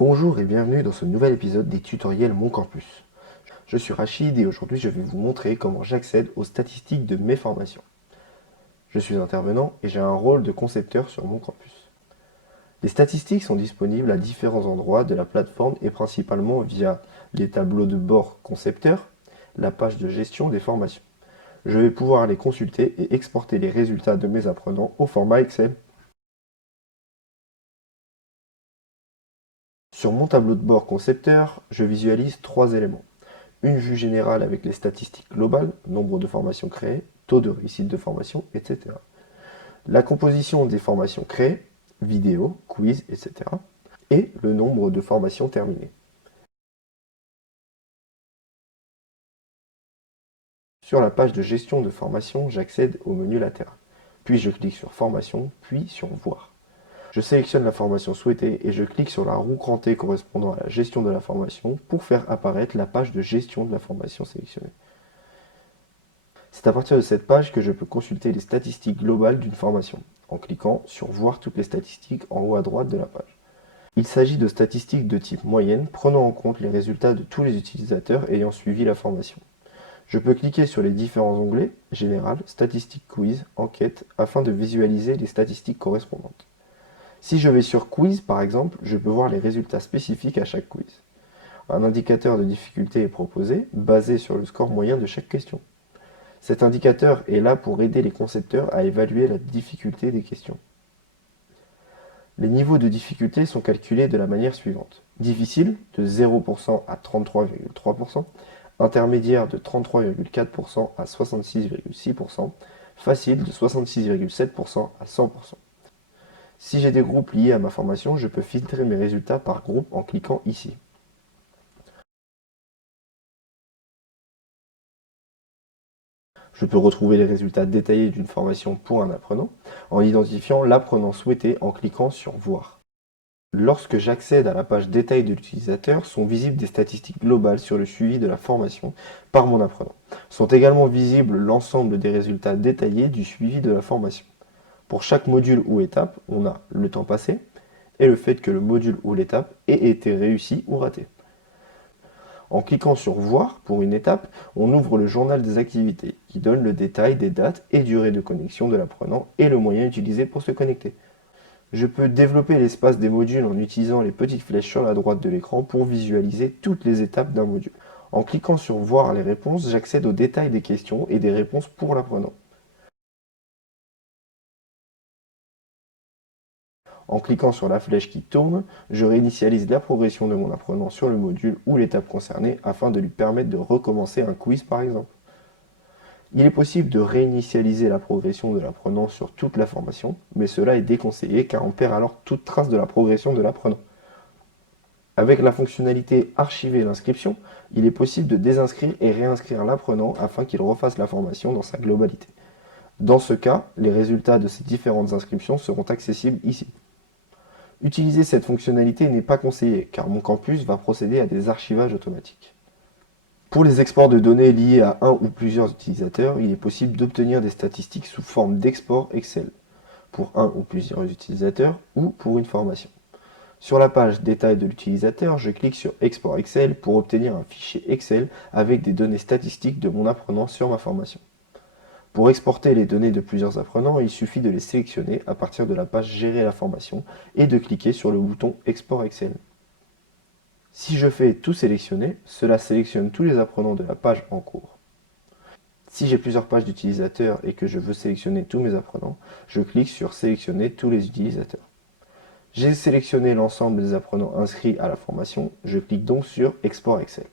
Bonjour et bienvenue dans ce nouvel épisode des tutoriels Mon Campus. Je suis Rachid et aujourd'hui je vais vous montrer comment j'accède aux statistiques de mes formations. Je suis intervenant et j'ai un rôle de concepteur sur Mon Campus. Les statistiques sont disponibles à différents endroits de la plateforme et principalement via les tableaux de bord concepteurs, la page de gestion des formations. Je vais pouvoir les consulter et exporter les résultats de mes apprenants au format Excel. Sur mon tableau de bord concepteur, je visualise trois éléments. Une vue générale avec les statistiques globales, nombre de formations créées, taux de réussite de formation, etc. La composition des formations créées, vidéos, quiz, etc. Et le nombre de formations terminées. Sur la page de gestion de formation, j'accède au menu latéral. Puis je clique sur Formation, puis sur Voir. Je sélectionne la formation souhaitée et je clique sur la roue crantée correspondant à la gestion de la formation pour faire apparaître la page de gestion de la formation sélectionnée. C'est à partir de cette page que je peux consulter les statistiques globales d'une formation, en cliquant sur Voir toutes les statistiques en haut à droite de la page. Il s'agit de statistiques de type moyenne, prenant en compte les résultats de tous les utilisateurs ayant suivi la formation. Je peux cliquer sur les différents onglets, Général, Statistiques Quiz, Enquête, afin de visualiser les statistiques correspondantes. Si je vais sur Quiz, par exemple, je peux voir les résultats spécifiques à chaque quiz. Un indicateur de difficulté est proposé, basé sur le score moyen de chaque question. Cet indicateur est là pour aider les concepteurs à évaluer la difficulté des questions. Les niveaux de difficulté sont calculés de la manière suivante. Difficile, de 0% à 33,3%, intermédiaire de 33,4% à 66,6%, facile de 66,7% à 100%. Si j'ai des groupes liés à ma formation, je peux filtrer mes résultats par groupe en cliquant ici. Je peux retrouver les résultats détaillés d'une formation pour un apprenant en identifiant l'apprenant souhaité en cliquant sur Voir. Lorsque j'accède à la page détail de l'utilisateur, sont visibles des statistiques globales sur le suivi de la formation par mon apprenant. Sont également visibles l'ensemble des résultats détaillés du suivi de la formation. Pour chaque module ou étape, on a le temps passé et le fait que le module ou l'étape ait été réussi ou raté. En cliquant sur Voir pour une étape, on ouvre le journal des activités qui donne le détail des dates et durée de connexion de l'apprenant et le moyen utilisé pour se connecter. Je peux développer l'espace des modules en utilisant les petites flèches sur la droite de l'écran pour visualiser toutes les étapes d'un module. En cliquant sur Voir les réponses, j'accède au détail des questions et des réponses pour l'apprenant. En cliquant sur la flèche qui tourne, je réinitialise la progression de mon apprenant sur le module ou l'étape concernée afin de lui permettre de recommencer un quiz par exemple. Il est possible de réinitialiser la progression de l'apprenant sur toute la formation, mais cela est déconseillé car on perd alors toute trace de la progression de l'apprenant. Avec la fonctionnalité Archiver l'inscription, il est possible de désinscrire et réinscrire l'apprenant afin qu'il refasse la formation dans sa globalité. Dans ce cas, les résultats de ces différentes inscriptions seront accessibles ici. Utiliser cette fonctionnalité n'est pas conseillé car mon campus va procéder à des archivages automatiques. Pour les exports de données liés à un ou plusieurs utilisateurs, il est possible d'obtenir des statistiques sous forme d'export Excel pour un ou plusieurs utilisateurs ou pour une formation. Sur la page Détail de l'utilisateur, je clique sur Export Excel pour obtenir un fichier Excel avec des données statistiques de mon apprenant sur ma formation. Pour exporter les données de plusieurs apprenants, il suffit de les sélectionner à partir de la page Gérer la formation et de cliquer sur le bouton Export Excel. Si je fais Tout sélectionner, cela sélectionne tous les apprenants de la page en cours. Si j'ai plusieurs pages d'utilisateurs et que je veux sélectionner tous mes apprenants, je clique sur Sélectionner tous les utilisateurs. J'ai sélectionné l'ensemble des apprenants inscrits à la formation, je clique donc sur Export Excel.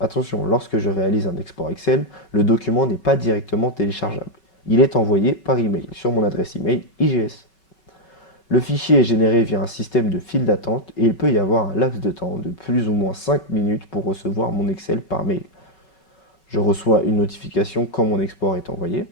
Attention, lorsque je réalise un export Excel, le document n'est pas directement téléchargeable. Il est envoyé par email sur mon adresse email IGS. Le fichier est généré via un système de file d'attente et il peut y avoir un laps de temps de plus ou moins 5 minutes pour recevoir mon Excel par mail. Je reçois une notification quand mon export est envoyé.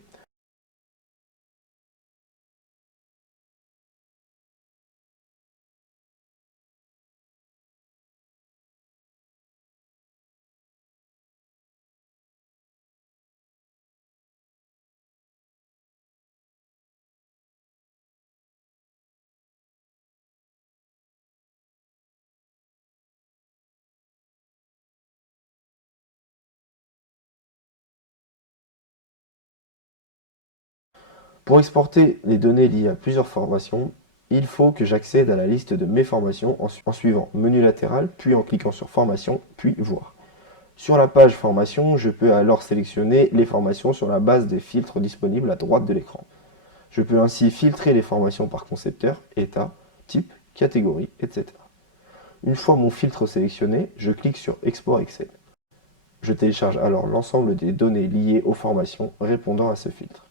Pour exporter les données liées à plusieurs formations, il faut que j'accède à la liste de mes formations en suivant menu latéral, puis en cliquant sur formation, puis voir. Sur la page formation, je peux alors sélectionner les formations sur la base des filtres disponibles à droite de l'écran. Je peux ainsi filtrer les formations par concepteur, état, type, catégorie, etc. Une fois mon filtre sélectionné, je clique sur Export Excel. Je télécharge alors l'ensemble des données liées aux formations répondant à ce filtre.